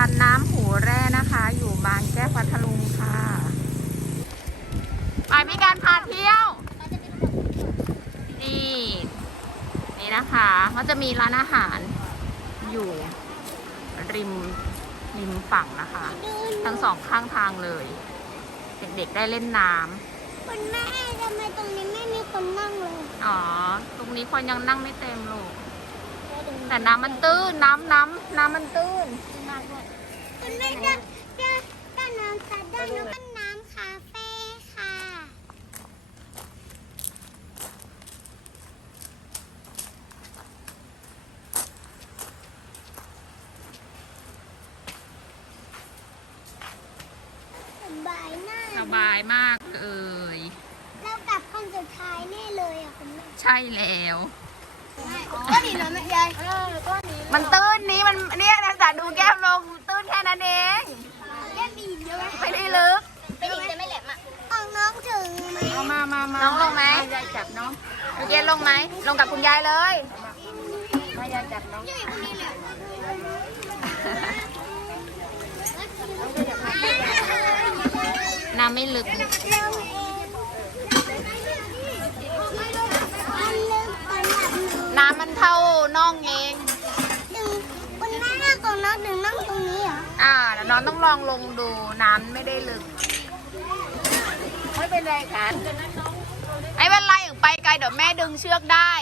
านน้ำหูแร่นะคะ อยู่บางแก้วพัทลุงค่ะ ไปมีการพาเที่ยว นี่นี่นะคะก็จะมีร้านอาหารอยู่ริมริมฝั่งนะคะ ทั้งสองข้างทางเลย เด็กๆได้เล่นน้คุณแม่ทำไมตรงนี้ไม่มีคนนั่งเลยำอ๋อ ตรงนี้คนยังนั่งไม่เต็มลูกแต่น้ำมันตื้น น้ำน้ำน้ำมันตื้น คุณแม่จะจะด้านน้ำค่ะด้านน้ำด้านน้ำคาเฟ่ค่ะ สบายมากสบายมากเลยเรากลับคนสุดท้ายแน่เลยอะคุณแม่ใช่แล้ว ก็ดีนะแม่ยายเออก็ดีมันตื้นนี้มันเนี่ยนะจ๊ะดูแก้มลงตื้นแค่นั้นเอง แค่บีบใช่ไหม ไม่ได้ลึก ไปดิจะไม่แหลมอะเอาน้องถึงไหม เอามามามาน้องลงไหม ยายจับน้องเมื่อกี้ลงไหม ลงกับคุณยายเลย มายายจับน้องนี่คนนี้แหละน้ำไม่ลึกเร็วเองมันลึกสำหรับหนูน้ำมันเท่าน่องเองถึงคุณแม่นั่งของน้องถึงนั่งตรงนี้เหรออ่าเดี๋ยวน้องต้องลองลงดูน้ำไม่ได้ลึก ไม่เป็นไรค่ะไม่เป็นไรถึงไปไกลเดี๋ยวแม่ดึงเชือกได้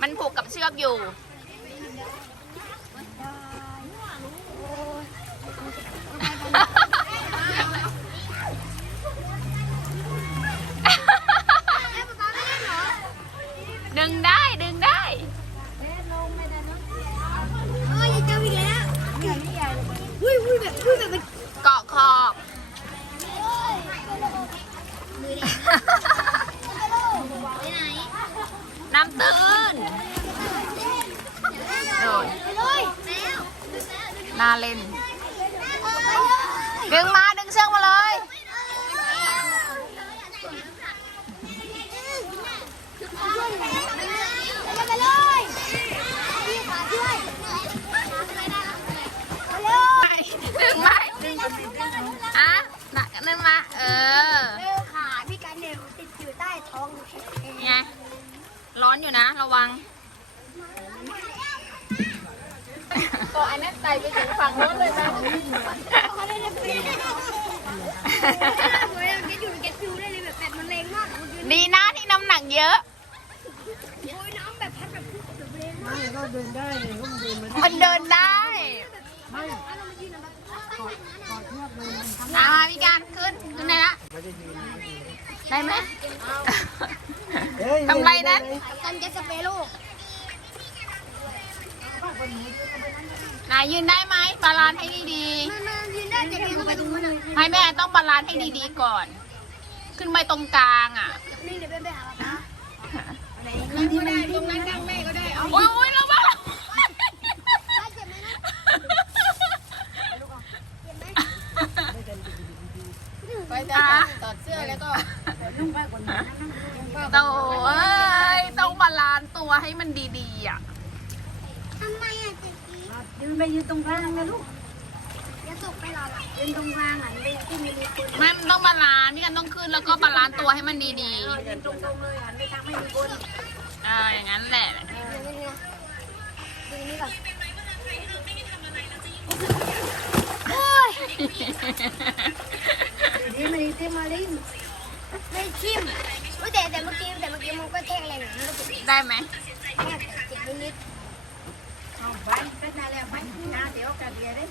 มันผูกกับเชือกอยู่ ดึงได้ดึงได้ โอ้ยเจออีกแล้ววุ้ยวุ้ยแบบวุ้ยแบบ เกาะขอบ ไปไหน น้ำตื้นโดด ไปเลยแล้ว น่าเล่น ดึงมาดึงเชือกมาเลยไปเลยพี่ขาช่วยดึงไหมอะหนักนั่นมา เออเออขาพี่กันเนี่ยติดอยู่ใต้ท้องไงร้อนอยู่นะ ระวัง ก็อันนั้นไต่ไปถึงฝั่งโน้นเลยนะเขาได้เลยเป็นเวลาเก็ตอยู่เก็ตฟิวได้เลยแบบแบบมันแรงมากคุณยืนดีนะที่น้ำหนักเยอะโอ้ยน้ำแบบพัดแบบแบบแรงมากไม่ก็เดินได้เลยก็เดินมาได้มันเดินได้ไม่ถ้าเรามายืนแบบกอดเชือกเลยมันทำอ่ามามีการขึ้นขึ้นได้ละไม่ได้ยืนได้ไหมเฮ้ยทำไรนั้นกันจะสเปรย์ลูก นายยืนได้ไหมบาลานซ์ให้ดีมันมันยืนได้แต่ยืนไปตรงนู้นเลยๆให้แม่ต้องบาลานซ์ให้ดีๆก่อน ขึ้นไปตรงกลางอะนี่เดี๋ยวไปหาป้านั่งก็ได้ตรงนั้นนั่งแม่ก็ได้เอาอุ้ยอุ้ยระวังป้าเจ็บไหมนะเจ็บไหมไปแต่ถอดเสื้อแล้วก็นุ่งผ้าก่อนนะนุ่งผ้าโตเอ้ยต้องบาลานซ์ตัวให้มันดีๆอะทำไมอะเจ็บกี้ยืนไปยืนตรงกลางนะลูกจะตกไปหรอยืนตรงกลางอะไม่ที่มีคนไม่มันต้องบาลานซ์นี่กันต้องขึ้นแล้วก็บาลานซ์ตัวให้มันดียืนตรงๆเลยหันไปทางไม่มีคนๆอ่าอย่างนั้นแหละเดี๋ยวนี่นะดูนี่ก่อนโอ้ยที่ไม่ที่มาลิ้นไม่ทิ่มอุ๊ยแต่แต่เมื่อกี้แต่เมื่อกี้มันก็แทงแรงนะมันก็เจ็บได้ไหมแค่เจ็บนิดเเป็นหน้าเดี๋ยวกันเดียวได้